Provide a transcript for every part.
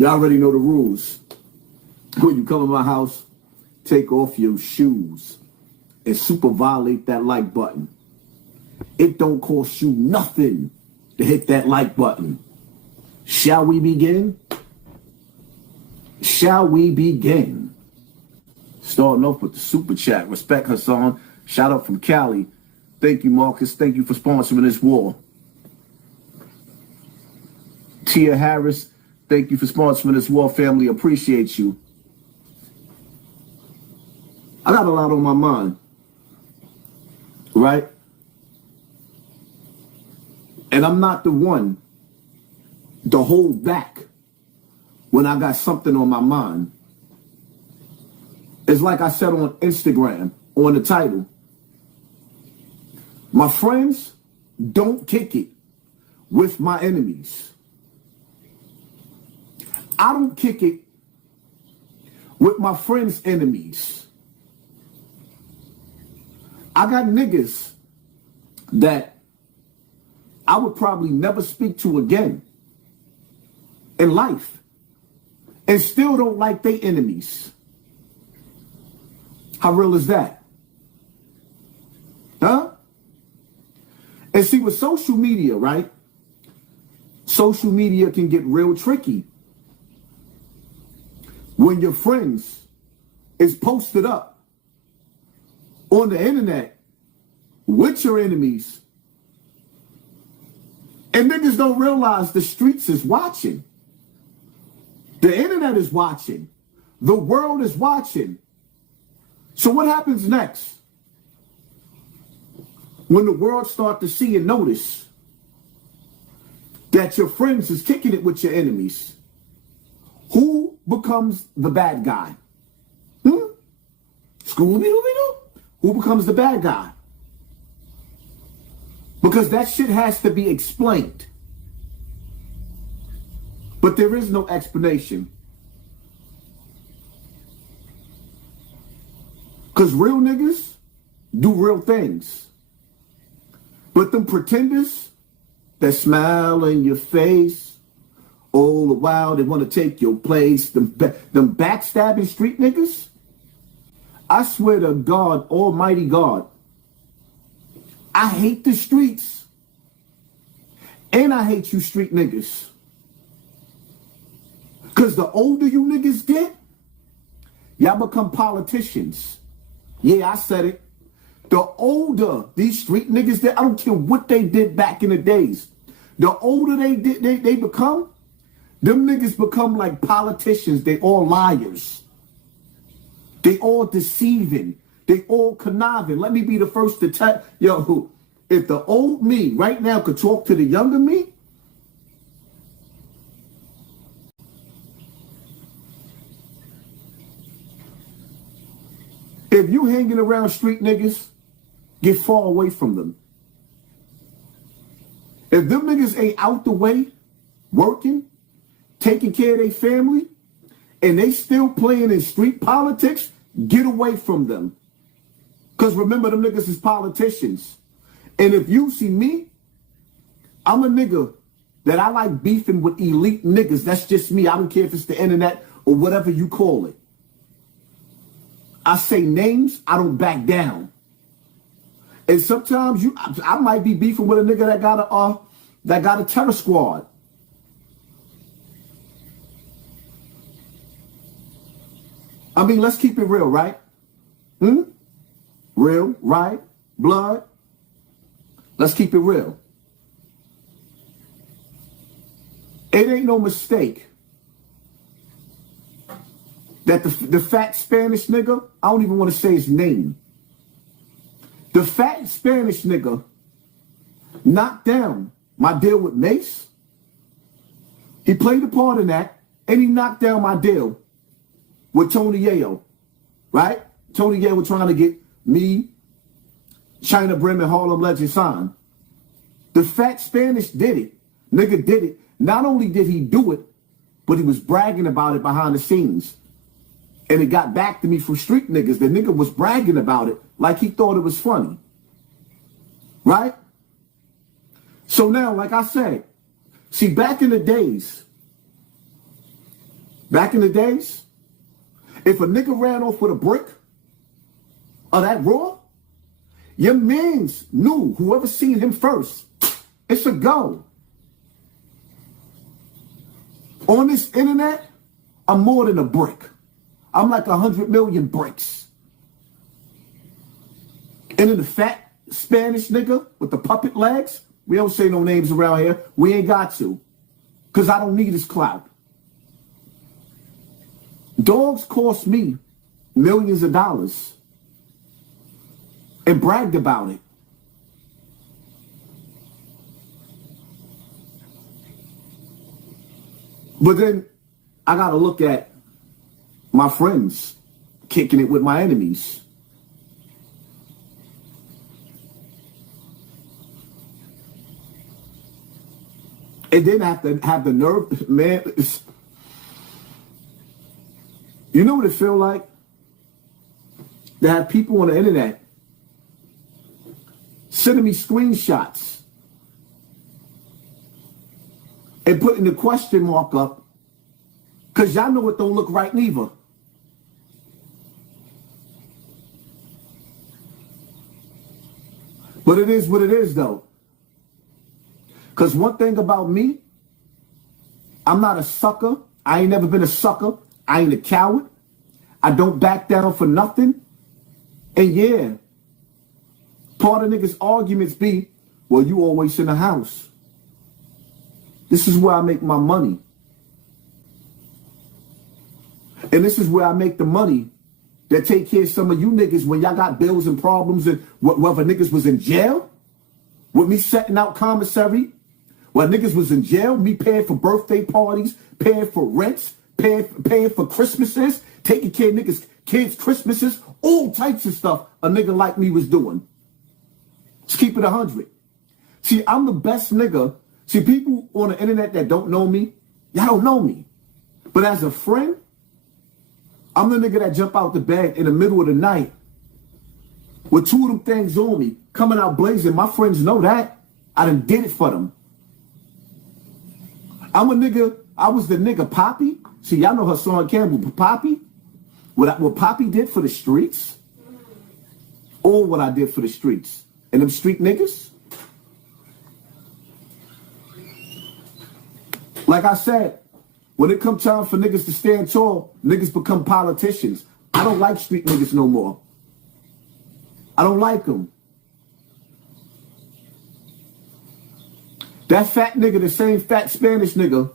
Y'all already know the rules. When you come in my house, take off your shoes and super violate that like button. It don't cost you nothing to hit that like button. Shall we begin? Shall we begin? Starting off with the super chat. Respect Hassan. Shout out from Cali. Thank you, Marcus. Thank you for sponsoring this war. Tia Harris. Thank you for sponsoring this war, family. Appreciate you. I got a lot on my mind. Right? And I'm not the one to hold back when I got something on my mind. It's like I said on Instagram, on the title. My friends don't kick it with my enemies. I don't kick it with my friends' enemies. I got niggas that I would probably never speak to again in life and still don't like their enemies. How real is that? Huh? And see, with social media, right? Social media can get real tricky. When your friends is posted up on the internet with your enemies, and niggas don't realize the streets is watching. The internet is watching. The world is watching. So what happens next? When the world starts to see and notice that your friends is kicking it with your enemies, who becomes the bad guy? Scooby-Doo? Who becomes the bad guy? Because that shit has to be explained. But there is no explanation. Because real niggas do real things. But them pretenders that smile in your face all the while, they want to take your place. Them backstabbing street niggas. I swear to God, Almighty God, I hate the streets. And I hate you street niggas. Because the older you niggas get, y'all become politicians. Yeah, I said it. The older these street niggas get, I don't care what they did back in the days. The older they become, them niggas become like politicians. They all liars. They all deceiving. They all conniving. Let me be the first to tell, yo, if the old me right now could talk to the younger me, if you hanging around street niggas, get far away from them. If them niggas ain't out the way, working, taking care of their family, and they still playing in street politics, get away from them. Because remember, them niggas is politicians. And if you see me, I'm a nigga that I like beefing with elite niggas. That's just me. I don't care if it's the internet or whatever you call it. I say names, I don't back down. And sometimes I might be beefing with a nigga that got a terror squad. I mean, let's keep it real, right? Real, right? Blood. Let's keep it real. It ain't no mistake that the fat Spanish nigga, I don't even want to say his name. The fat Spanish nigga knocked down my deal with Mace. He played a part in that, and he knocked down my deal with Tony Yayo, right? Tony Yayo was trying to get me, China Brim, and Harlem Legend signed. The fat Spanish did it. Nigga did it. Not only did he do it, but he was bragging about it behind the scenes. And it got back to me from street niggas. The nigga was bragging about it like he thought it was funny. Right? So now, like I said, see, back in the days, Back in the days, if a nigga ran off with a brick of that raw, your mans knew, whoever seen him first, it's a go. On this internet, I'm more than a brick. I'm like 100 million bricks. And then the fat Spanish nigga with the puppet legs, we don't say no names around here. We ain't got to. Because I don't need his clout. Dogs cost me millions of dollars. And bragged about it. But then I got to look at my friends kicking it with my enemies. And then have to have the nerve, man. You know what it feel like? To have people on the internet sending me screenshots and putting the question mark up because y'all know it don't look right neither. But it is what it is, though. Because one thing about me, I'm not a sucker. I ain't never been a sucker. I ain't a coward. I don't back down for nothing. And yeah, part of niggas' arguments be, well, you always in the house. This is where I make my money. And this is where I make the money that take care of some of you niggas when y'all got bills and problems and whether niggas was in jail, with me setting out commissary, while niggas was in jail, me paying for birthday parties, paying for rents, paying for Christmases, taking care of niggas' kids' Christmases, all types of stuff a nigga like me was doing. Let's keep it 100. See, I'm the best nigga. See, people on the internet that don't know me, y'all don't know me. But as a friend, I'm the nigga that jump out the bed in the middle of the night with two of them things on me, coming out blazing. My friends know that. I done did it for them. I'm a nigga, I was the nigga Poppy. See, y'all know Hassan Campbell, but Poppy, what Poppy did for the streets, or what I did for the streets. And them street niggas, like I said, when it come time for niggas to stand tall, niggas become politicians. I don't like street niggas no more. I don't like them. That fat nigga, the same fat Spanish nigga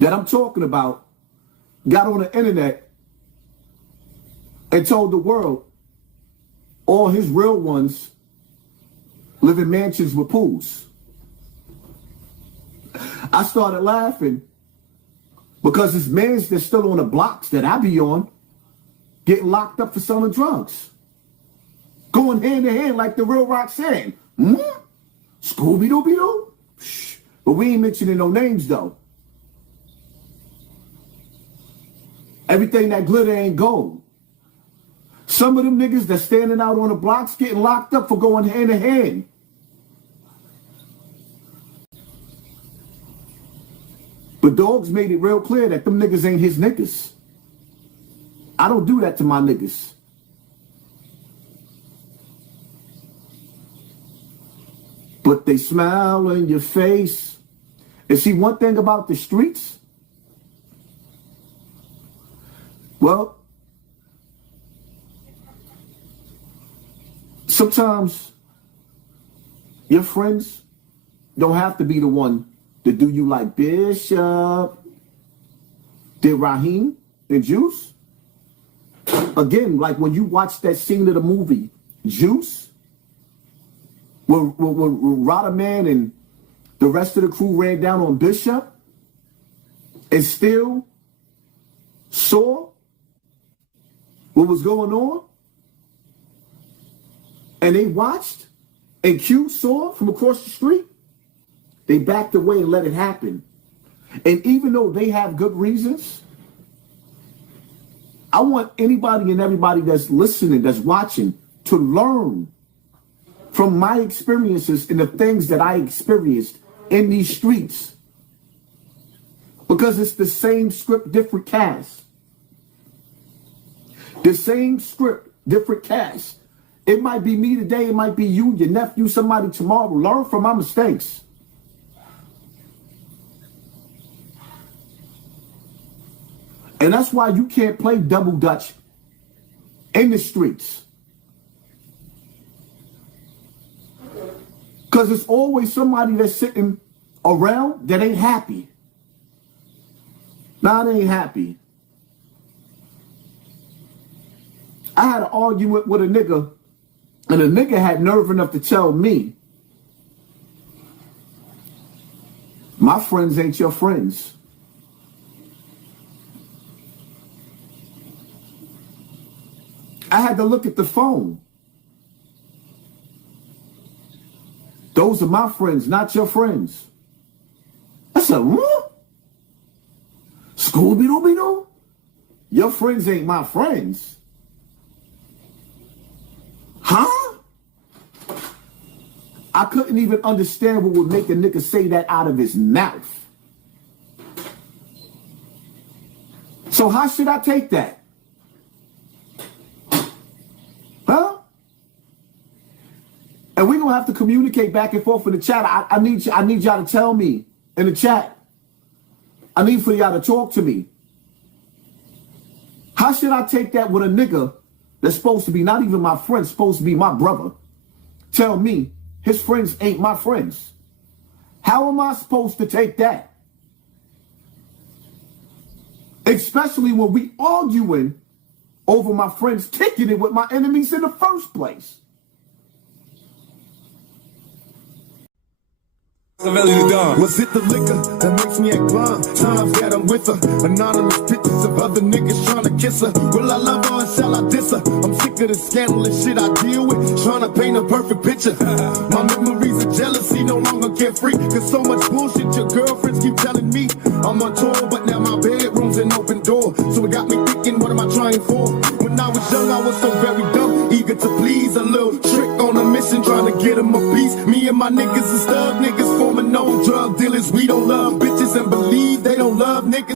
that I'm talking about, got on the internet and told the world all his real ones live in mansions with pools. I started laughing because it's mans that's still on the blocks that I be on getting locked up for selling drugs. Going hand in hand like the real Roxanne. Scooby-Doo-Be-Doo? But we ain't mentioning no names, though. Everything that glitter ain't gold. Some of them niggas that's standing out on the blocks getting locked up for going hand in hand. But Dogs made it real clear that them niggas ain't his niggas. I don't do that to my niggas. But they smile in your face. And see, one thing about the streets, well, sometimes your friends don't have to be the one to do you like Bishop did Raheem and Juice. Again, like when you watch that scene of the movie Juice, when Rodderman and the rest of the crew ran down on Bishop and still saw what was going on, and they watched, and Q saw from across the street, they backed away and let it happen. And even though they have good reasons, I want anybody and everybody that's listening, that's watching, to learn from my experiences and the things that I experienced in these streets. Because it's the same script, different cast. The same script, different cast. It might be me today, it might be you, your nephew, somebody tomorrow. Learn from my mistakes. And that's why you can't play double dutch in the streets. Because there's always somebody that's sitting around that ain't happy. Nah, they ain't happy. I had an argument with a nigga, and the nigga had nerve enough to tell me, my friends ain't your friends. I had to look at the phone. Those are my friends, not your friends. I said, what? Scooby-Doo? Your friends ain't my friends. Huh? I couldn't even understand what would make a nigga say that out of his mouth. So how should I take that? Huh? And we're gonna have to communicate back and forth in the chat. I need y'all to tell me in the chat. I need for y'all to talk to me. How should I take that with a nigga that's supposed to be not even my friend, supposed to be my brother? Tell me his friends ain't my friends. How am I supposed to take that? Especially when we arguing over my friends kicking it with my enemies in the first place. Was it the liquor that makes me act blind? Times that I'm with her, anonymous pictures of other niggas trying to kiss her. Will I love her or shall I diss her? I'm sick of the scandalous shit I deal with, trying to paint a perfect picture. My memories of jealousy no longer carefree, cause so much bullshit your girlfriends keep telling me. I'm on tour, but now my bedroom's an open door, so it got me thinking, what am I trying for? When I was young, I was so very dumb, eager to please. A little trick on a mission, trying to get him a piece. Me and my niggas is thug niggas, forming no drug dealers. We don't love bitches and believe they don't love niggas.